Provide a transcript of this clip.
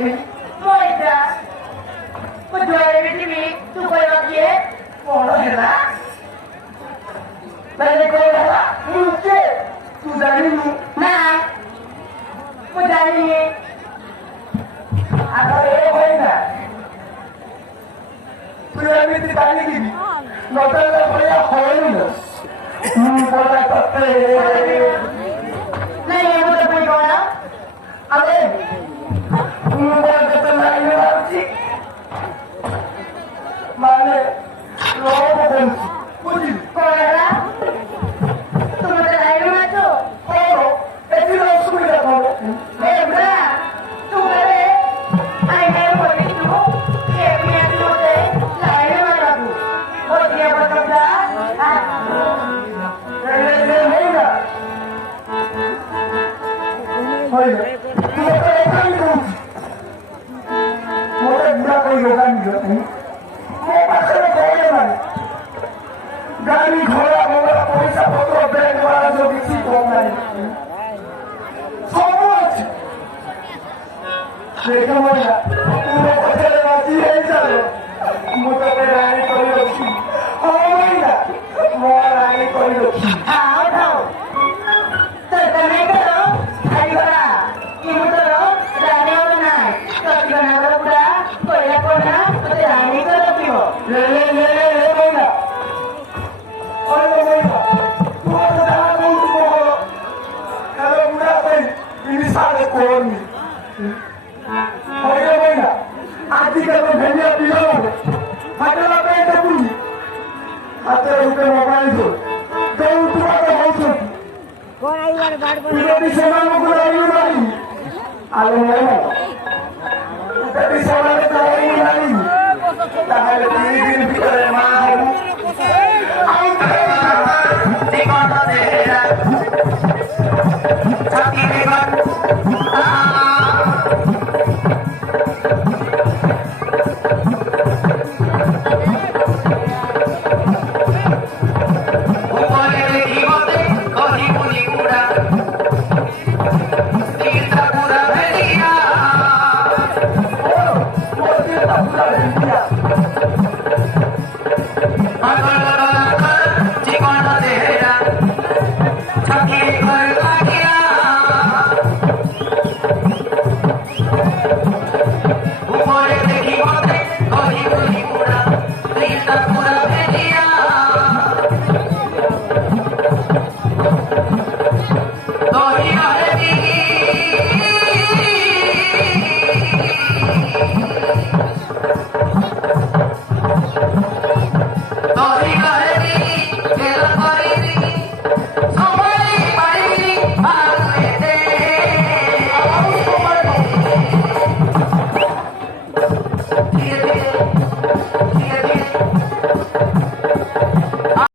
Moita. Menjual TV supaya lagi mau lah. Dari kalau mungkin sudah ini, nah, sudah ini, atau mana? Sudah ini tidak ini, nota saya hoinya, boleh tapi, nah yang boleh pergi mana? Apa? Boleh betul lagi lagi, mana? Loh, puji, kau गाड़ी घोड़ा मोड़ा पैसा पत्र bank वाला जो किसी को नहीं समझ देखो भैया पूरे पचले बाजी है चलो मुझे रानी कोई रखी हो भैया वो रानी कोई रखी हाँ उठाओ तो तने करो आई बड़ा ये मुझे रानी वाला ना तो कितना वाला पूरा कोई ना तो रानी को रखी हो ले ले ले ले भैया ini salah koni. Hari ini mana? Adi kalau hanya bilang, ada apa yang terjadi? Ada yang mobile itu. Tahu tu apa maksud? Tidak bisa melakukan lagi lagi. Alam mana? Tidak bisa melakukan lagi lagi. Tak ada diri